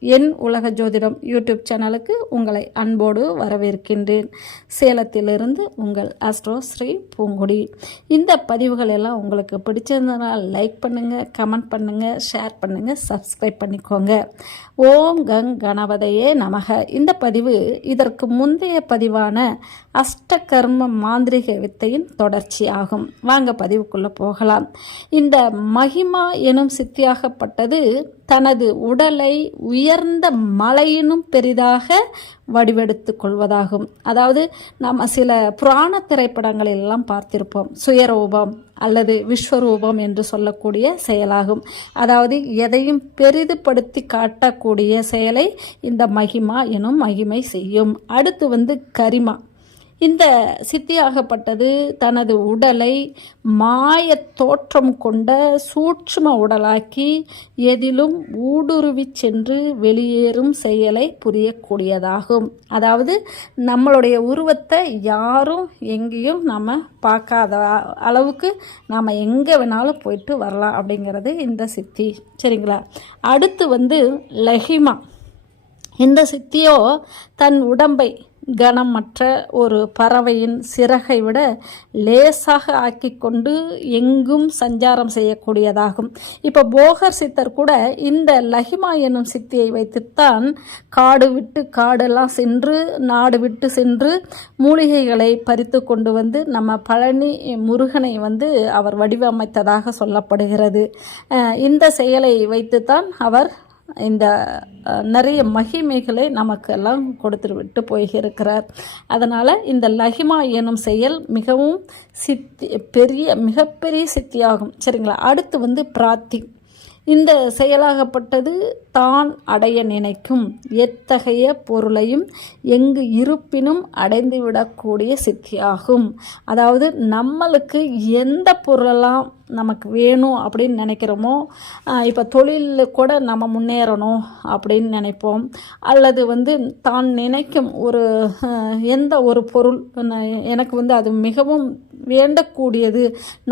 என் உலக ஜோதிடம் யூடியூப் சேனலுக்கு உங்களை அன்போடு வரவேற்கின்றேன். சேலத்திலிருந்து உங்கள் அஸ்ட்ரோ ஸ்ரீ பூங்குடி. இந்த பதிவுகள் எல்லாம் உங்களுக்கு பிடிச்சிருந்தனால் லைக் பண்ணுங்கள் கமெண்ட் பண்ணுங்கள் ஷேர் பண்ணுங்கள் சப்ஸ்கிரைப் பண்ணிக்கோங்க. ஓம் கங் கணபதையே நமக. இந்த பதிவு இதற்கு முந்தைய பதிவான அஷ்டகர்ம மாந்திரிக வித்தையின் தொடர்ச்சியாகும் வாங்க பதிவுக்குள்ளே போகலாம். இந்த மகிமா எனும் சித்தியாகப்பட்டது தனது உடலை உயர்ந்த மலையினும் பெரிதாக வடிவெடுத்து கொள்வதாகும். அதாவது நம்ம சில புராண திரைப்படங்களில் எல்லாம் பார்த்திருப்போம். சுயரூபம் அல்லது விஸ்வரூபம் என்று சொல்லக்கூடிய செயலாகும். அதாவது எதையும் பெரிதுபடுத்தி காட்டக்கூடிய செயலை இந்த மகிமா எனும் மகிமை செய்யும். அடுத்து வந்து கரிமா. இந்த சித்தியாகப்பட்டது தனது உடலை மாய தோற்றம் கொண்ட சூட்சும உடலாக்கி எதிலும் ஊடுருவி சென்று வெளியேறும் செயலை புரியக்கூடியதாகும். அதாவது நம்மளுடைய உருவத்தை யாரும் எங்கேயும் நம்ம பார்க்காத அளவுக்கு நாம் எங்கே வேணாலும் போயிட்டு வரலாம் அப்படிங்கிறது இந்த சித்தி. சரிங்களா? அடுத்து வந்து லஹிமா. இந்த சித்தியோ தன் உடம்பை கனமற்ற ஒரு பறவையின் சிறகை விட லேசாக ஆக்கி கொண்டு எங்கும் சஞ்சாரம் செய்யக்கூடியதாகும். இப்போ போகர் சித்தர் கூட இந்த லஹிமா என்னும் சித்தியை வைத்துத்தான் காடு விட்டு காடெல்லாம் சென்று நாடு விட்டு சென்று மூலிகைகளை பறித்து கொண்டு வந்து நம்ம பழனி முருகனை வந்து அவர் வடிவமைத்ததாக சொல்லப்படுகிறது. இந்த செயலை வைத்துத்தான் அவர் இந்த நிறைய மகிமைகளை நமக்கெல்லாம் கொடுத்து விட்டு போயிருக்கிறார் அதனால் இந்த லஹிமா எனும் செயல் மிகவும் சித்தி பெரிய மிகப்பெரிய சித்தியாகும். சரிங்களா? அடுத்து வந்து பிராத்தி. இந்த செயலாகப்பட்டது தான் அடைய நினைக்கும். எத்தகைய பொருளையும் எங்கு இருப்பினும் அடைந்துவிடக்கூடிய சித்தியாகும். அதாவது நம்மளுக்கு எந்த பொருளெல்லாம் நமக்கு வேணும் அப்படின்னு நினைக்கிறோமோ இப்போ தொழிலில் கூட நம்ம முன்னேறணும் அப்படின்னு நினைப்போம். அல்லது வந்து தான் நினைக்கும் ஒரு எந்த ஒரு பொருள் எனக்கு வந்து அது மிகவும் வேண்டக்கூடியது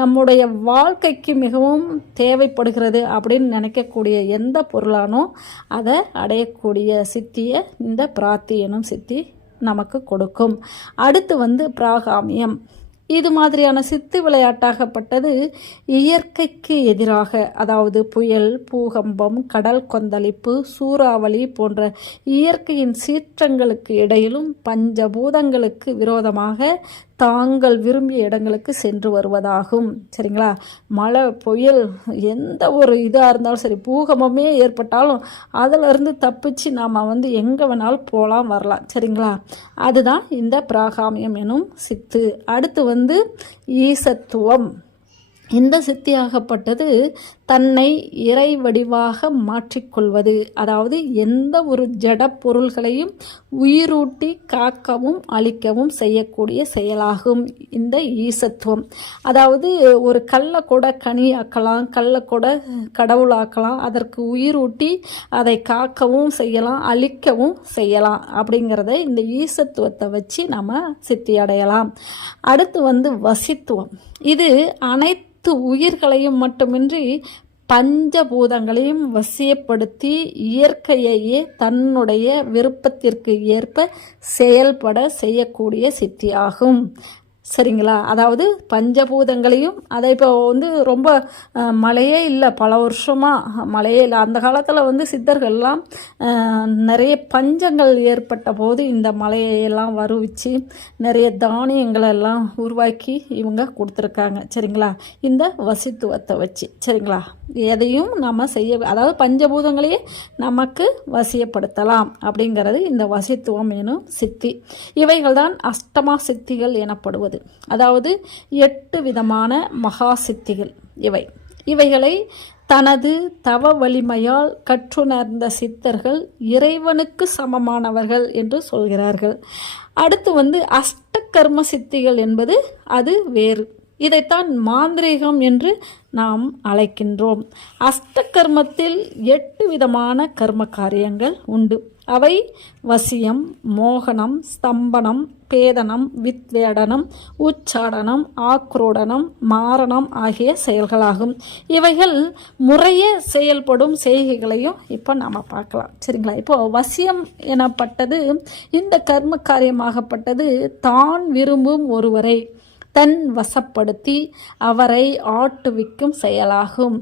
நம்முடைய வாழ்க்கைக்கு மிகவும் தேவைப்படுகிறது அப்படின்னு நினைக்கக்கூடிய எந்த பொருளானோ அதை அடையக்கூடிய சித்தியை இந்த பிராத்தி எனும் சித்தி நமக்கு கொடுக்கும். அடுத்து வந்து பிராகாமியம். இது மாதிரியான சித்து விளையாட்டாகப்பட்டது இயற்கைக்கு எதிராக அதாவது புயல் பூகம்பம் கடல் கொந்தளிப்பு சூறாவளி போன்ற இயற்கையின் சீற்றங்களுக்கு இடையிலும் பஞ்சபூதங்களுக்கு விரோதமாக தாங்கள் விரும்பிய இடங்களுக்கு சென்று வருவதாகும். சரிங்களா? மழை புயல் எந்த ஒரு இதாக இருந்தாலும் சரி பூகம்பமே ஏற்பட்டாலும் அதிலிருந்து தப்பிச்சு நாம் வந்து எங்கே வேணாலும் போகலாம் வரலாம். சரிங்களா? அதுதான் இந்த பிராகாமியம் எனும் சித்து. அடுத்து வந்து ஈசத்துவம். இந்த சித்தியாகப்பட்டது தன்னை இறை வடிவாக மாற்றிக்கொள்வது. அதாவது எந்த ஒரு ஜட பொருள்களையும் உயிரூட்டி காக்கவும் அழிக்கவும் செய்யக்கூடிய செயலாகும். இந்த ஈசத்துவம். அதாவது ஒரு கல்லை கூட கனியாக்கலாம் கல்லை கூட கடவுளாக்கலாம் அதற்கு உயிரூட்டி அதை காக்கவும் செய்யலாம் அழிக்கவும் செய்யலாம் அப்படிங்கிறத இந்த ஈசத்துவத்தை வச்சு நம்ம சித்தி அடையலாம். அடுத்து வந்து வசித்துவம். இது அனைத்து அனைத்து உயிர்களையும் மட்டுமின்றி பஞ்சபூதங்களையும் வசியப்படுத்தி இயற்கையையே தன்னுடைய விருப்பத்திற்கு ஏற்ப செயல்பட செய்யக்கூடிய சித்தியாகும் சரிங்களா? அதாவது பஞ்சபூதங்களையும் அதை இப்போ வந்து ரொம்ப மழையே இல்லை பல வருஷமாக மழையே இல்லை. அந்த காலத்தில் வந்து சித்தர்கள்லாம் நிறைய பஞ்சங்கள் ஏற்பட்ட போது இந்த மலையெல்லாம் வருவிச்சு நிறைய தானியங்களெல்லாம் உருவாக்கி இவங்க கொடுத்துருக்காங்க. சரிங்களா? இந்த வசித்துவத்தை வச்சு. சரிங்களா? எதையும் நம்ம செய்ய அதாவது பஞ்சபூதங்களையே நமக்கு வசியப்படுத்தலாம் அப்படிங்கிறது இந்த வசித்துவம் எனும் சித்தி. இவைகள் தான் அஷ்டமா சித்திகள் எனப்படுவது. அதாவது எட்டு விதமான மகா சித்திகள் இவை. இவைகளை தனது தவ வலிமையால் கற்றுணர்ந்த சித்தர்கள் இறைவனுக்கு சமமானவர்கள் என்று சொல்கிறார்கள். அடுத்து வந்து அஷ்டகர்ம சித்திகள் என்பது அது வேறு. இதைத்தான் மாந்திரீகம் என்று நாம் அழைக்கின்றோம். அஷ்டகர்மத்தில் எட்டு விதமான கர்ம காரியங்கள் உண்டு. அவை வசியம் மோகனம் ஸ்தம்பனம் பேதனம் வித்வேடனம் உச்சாடனம் ஆக்ரோடனம் மாரணம் ஆகிய செயல்களாகும். இவைகள் முறையே செயல்படும் செய்கைகளையும் இப்போ நாம் பார்க்கலாம். சரிங்களா? இப்போ வசியம் எனப்பட்டது இந்த கர்ம காரியமாகப்பட்டது தான் விரும்பும் ஒருவரை. தன் வசப்படுத்தி அவரை ஆட்டுவிக்கும் செயலாகும்.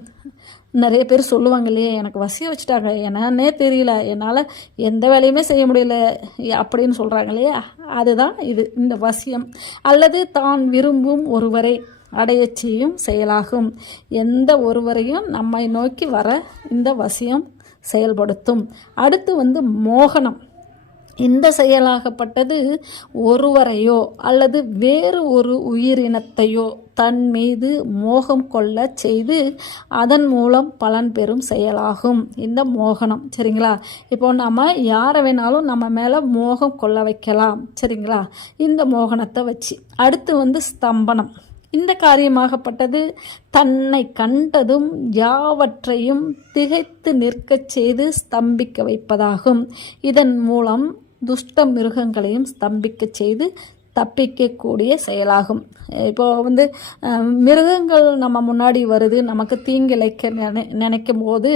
நிறைய பேர் சொல்லுவாங்க இல்லையே எனக்கு வசிய வச்சுட்டாங்க என்னன்னே தெரியல என்னால் எந்த வேலையுமே செய்ய முடியல அப்படின்னு சொல்கிறாங்க இல்லையா? அதுதான் இது இந்த வசியம். அல்லது தான் விரும்பும் ஒருவரை அடைய செய்யும் செயலாகும். எந்த ஒருவரையும் நம்மை நோக்கி வர இந்த வசியம் செயல்படுத்தும். அடுத்து வந்து மோகனம். இந்த செயலாகப்பட்டது ஒருவரையோ அல்லது வேறு ஒரு உயிரினத்தையோ தன் மீது மோகம் கொள்ள செய்து அதன் மூலம் பலன் பெறும் செயலாகும். இந்த மோகனம் சரிங்களா? இப்போ நம்ம யாரை வேணாலும் நம்ம மேலே மோகம் கொள்ள வைக்கலாம் சரிங்களா? இந்த மோகனத்தை வச்சு. அடுத்து வந்து ஸ்தம்பனம். இந்த காரியமாகப்பட்டது தன்னை கண்டதும் யாவற்றையும் திகைத்து நிற்கச் செய்து ஸ்தம்பிக்க வைப்பதாகும். இதன் மூலம் துஷ்ட மிருகங்களையும் ஸ்தம்பிக்க செய்து தப்பிக்கக்கூடிய செயலாகும். இப்போ வந்து மிருகங்கள் நம்ம முன்னாடி வருது நமக்கு தீங்கிழைக்க நினை நினைக்கும் போது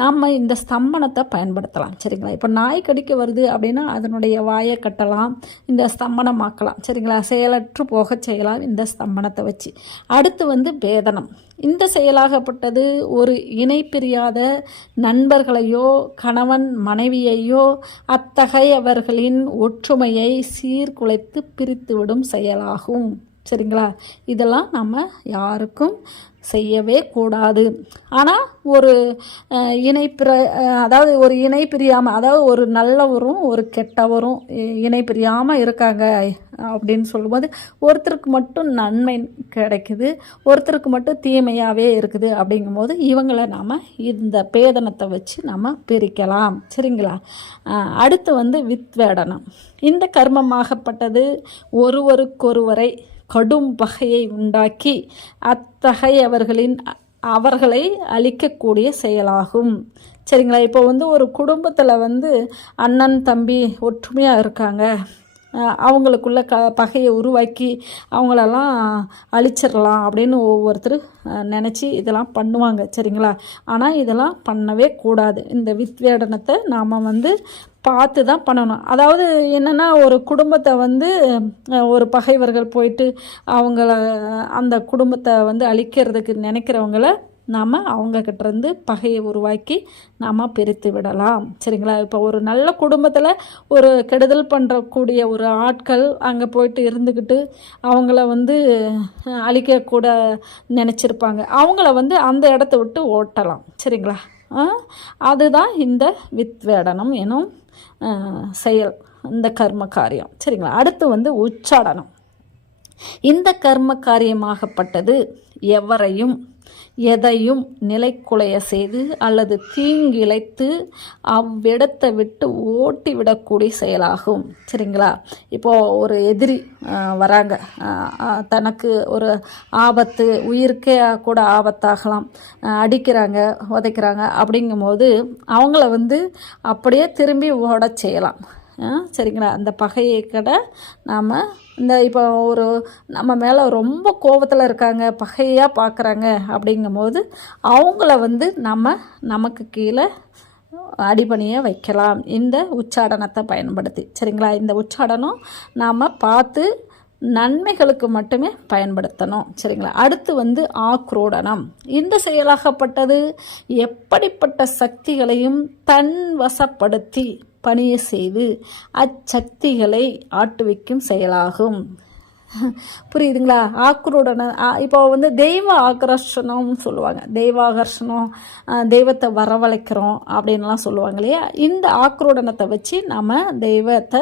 நாம் இந்த ஸ்தம்பனத்தை பயன்படுத்தலாம். சரிங்களா? இப்போ நாய் கடிக்க வருது அப்படின்னா அதனுடைய வாயை கட்டலாம் இந்த ஸ்தம்பனமாக்கலாம். சரிங்களா? செயலற்று போக செய்யலாம் இந்த ஸ்தம்பனத்தை வச்சு. அடுத்து வந்து வேதனம் இந்த செயலாகப்பட்டது ஒரு இணை பிரியாத நண்பர்களையோ கணவன் மனைவியையோ அத்தகையவர்களின் ஒற்றுமையை சீர்குலைத்து பிரித்துவிடும் செயலாகும். சரிங்களா? இதெல்லாம் நம்ம யாருக்கும் செய்யவே கூடாது. ஆனால் ஒரு இணை பிர அதாவது ஒரு இணை பிரியாமல் அதாவது ஒரு நல்லவரும் ஒரு கெட்டவரும் இ- இணை பிரியாமல் இருக்காங்க அப்படின்னு சொல்லும்போது ஒருத்தருக்கு மட்டும் நன்மை கிடைக்குது ஒருத்தருக்கு மட்டும் தீமையாகவே இருக்குது அப்படிங்கும்போது இவங்களை நாம் இந்த பேதனத்தை வச்சு நம்ம பிரிக்கலாம். சரிங்களா? அடுத்து வந்து வித்வேடனம். இந்த கர்மமாகப்பட்டது ஒருவருக்கொருவரை கடும் பகையை உண்டாக்கி அத்தகையவர்களின் அவர்களை அழிக்கக்கூடிய செயலாகும். சரிங்களா? இப்போ வந்து ஒரு குடும்பத்தில் வந்து அண்ணன் தம்பி ஒற்றுமையாக இருக்காங்க. அவங்களுக்குள்ள க பகையை உருவாக்கி அவங்களெல்லாம் அழிச்சிடலாம் அப்படின்னு ஒவ்வொருத்தர் நினச்சி இதெல்லாம் பண்ணுவாங்க. சரிங்களா? ஆனால் இதெல்லாம் பண்ணவே கூடாது. இந்த வித்வேடனத்தை நாம் வந்து பார்த்து தான் பண்ணணும். அதாவது என்னென்னா ஒரு குடும்பத்தை வந்து ஒரு பகைவர்கள் போயிட்டு அவங்கள அந்த குடும்பத்தை வந்து அழிக்கிறதுக்கு நினைக்கிறவங்கள நாம் அவங்கக்கிட்டேருந்து பகையை உருவாக்கி நாம் பிரித்து விடலாம். சரிங்களா? இப்போ ஒரு நல்ல குடும்பத்தில் ஒரு கெடுதல் பண்ணுறக்கூடிய ஒரு ஆட்கள் அங்கே போயிட்டு இருந்துக்கிட்டு அவங்கள வந்து அழிக்கக்கூட நினச்சிருப்பாங்க. அவங்கள வந்து அந்த இடத்த விட்டு ஓட்டலாம். சரிங்களா? அதுதான் இந்த வித்வேடனம் எனும் செயல் இந்த கர்ம காரியம். சரிங்களா? அடுத்து வந்து உச்சாடனம். இந்த கர்ம காரியமாகப்பட்டது எவரையும் எதையும் நிலைக்குலைய செய்து அல்லது தீங்கிழைத்து அவ்விடத்தை விட்டு ஓட்டி விடக்கூடிய செயலாகும். சரிங்களா? இப்போது ஒரு எதிரி வராங்க. தனக்கு ஒரு ஆபத்து உயிருக்கே கூட ஆபத்தாகலாம் அடிக்கிறாங்க உதைக்கிறாங்க அப்படிங்கும்போது அவங்கள வந்து அப்படியே திரும்பி ஓட செய்யலாம். சரிங்களா? அந்த பகையை கூட நாம் இந்த இப்போ ஒரு நம்ம மேலே ரொம்ப கோபத்தில் இருக்காங்க பகையாக பார்க்குறாங்க அப்படிங்கும்போது அவங்கள வந்து நம்ம நமக்கு கீழே அடிபணிய வைக்கலாம். இந்த உச்சாடனத்தை பயன்படுத்தி. சரிங்களா? இந்த உச்சாடனம் நாம் பார்த்து நன்மைகளுக்கு மட்டுமே பயன்படுத்தணும். சரிங்களா? அடுத்து வந்து ஆக்ரோடனம். இந்த செயலாகப்பட்டது எப்படிப்பட்ட சக்திகளையும் தன் வசப்படுத்தி பணியை செய்து அச்சக்திகளை ஆட்டுவிக்கும் செயலாகும். புரியுதுங்களா? ஆக்ரோடன இப்போ வந்து தெய்வ ஆகர்ஷணம்னு சொல்லுவாங்க. தெய்வாகர்ஷணம் தெய்வத்தை வரவழைக்கிறோம் அப்படின்லாம் சொல்லுவாங்க இல்லையா? இந்த ஆக்ரோடனத்தை வச்சு நம்ம தெய்வத்தை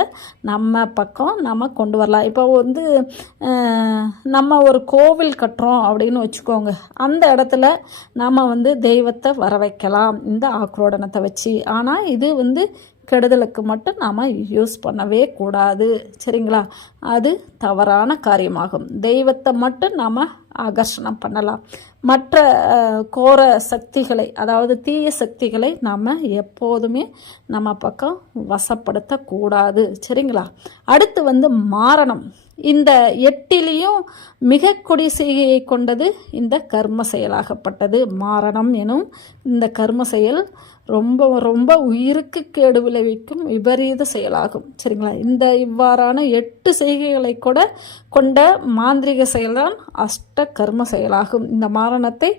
நம்ம பக்கம் நம்ம கொண்டு வரலாம். இப்போ வந்து நம்ம ஒரு கோவில் கட்டுறோம் அப்படின்னு வச்சுக்கோங்க. அந்த இடத்துல நம்ம வந்து தெய்வத்தை வர வைக்கலாம் இந்த ஆக்ரோடனத்தை வச்சு. ஆனால் இது வந்து கெடுதலுக்கு மட்டும் நாம் யூஸ் பண்ணவே கூடாது. சரிங்களா? அது தவறான காரியமாகும். தெய்வத்தை மட்டும் நாம் ஆகர்ஷணம் பண்ணலாம். மற்ற கோர சக்திகளை அதாவது தீய சக்திகளை நாம் எப்போதுமே நம்ம பக்கம் வசப்படுத்தக்கூடாது சரிங்களா? அடுத்து வந்து மாரணம். இந்த எட்டிலையும் மிக கொடி செய்கையை கொண்டது இந்த கர்ம செயலாகப்பட்டது. மாரணம் எனும் இந்த கர்ம செயல் ரொம்ப ரொம்ப உயிருக்கு கேடு விளைவிக்கும் விபரீத செயலாகும். சரிங்களா? இந்த இவ்வாறான எட்டு செய்கைகளை கூட கொண்ட மாந்திரிக செயல்தான் அஷ்ட கர்ம செயலாகும். இந்த மாரணத்தை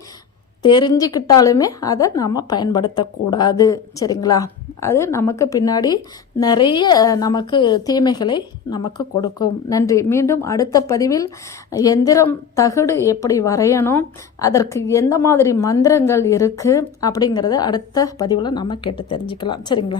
தெரிஞ்சுக்கிட்டாலுமே அதை நாம் பயன்படுத்தக்கூடாது. சரிங்களா? அது நமக்கு பின்னாடி நிறைய நமக்கு தீமைகளை நமக்கு கொடுக்கும். நன்றி. மீண்டும் அடுத்த பதிவில் எந்திரம் தகடு எப்படி வரையணும் அதற்கு எந்த மாதிரி மந்திரங்கள் இருக்குது அப்படிங்கிறத அடுத்த பதிவில் நம்ம கேட்டு தெரிஞ்சுக்கலாம். சரிங்களா?